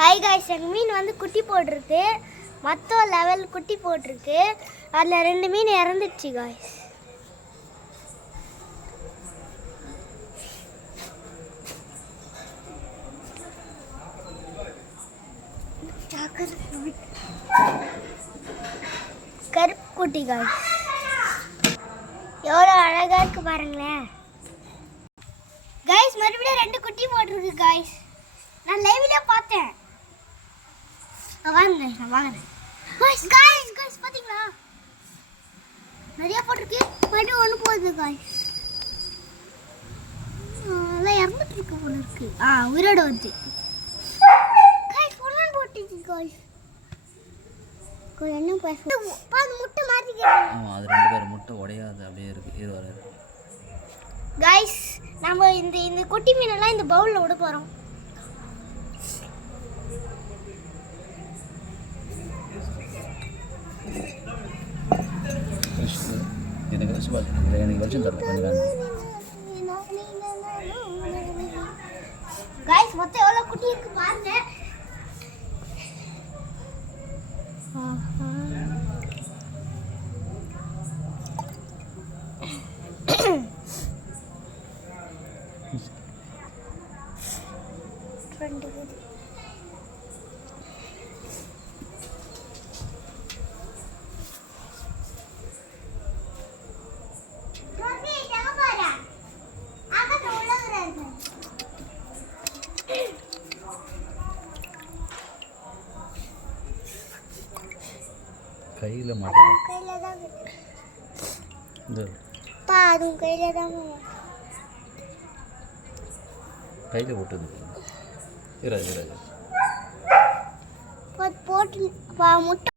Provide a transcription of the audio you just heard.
Hi guys, எங்கள் மீன் வந்து குட்டி போட்டிருக்கு. மற்ற லெவல் குட்டி போட்டிருக்கு. அதில் 2 மீன் இறந்துடுச்சு காய்ஸ். கருப்பு குட்டி காய்ஸ், எவ்வளோ அழகாக இருக்கு பாருங்களேன். காய்ஸ் மறுபடியும் 2 குட்டி போட்டிருக்கு காய்ஸ். நான் லைவ்லயே பார்த்தேன். வாங்க நான் வாங்குறேன். காய்ஸ் பாத்தீங்களா, நிறைய போட்டிருக்கு. மறுபடியும் ஒன்று போகுது காய்ஸ். எல்லாம் இறந்துட்டு இருக்க போல இருக்கு. உயிரோட வந்து காய்ஸ் ஒன்று போட்டுச்சு காய்ஸ். என்ன பாது முட்டை மாத்திக்கிறேன். அது 2 பேர் முட்டை உடையாது, அப்படியே இருக்கு. இது வர காய்ஸ், நம்ம இந்த குட்டி மீனெல்லாம் இந்த பவுலில் விட போகிறோம். எனக்கு வச்சு பார்த்து எனக்கு வச்சு தரேன். காய்ஸ் மொத்தம் எவ்வளோ குட்டி இருக்கு பாருங்க. கையில் மாட்டேன். கையில் போட்டது போட்டு முட்டை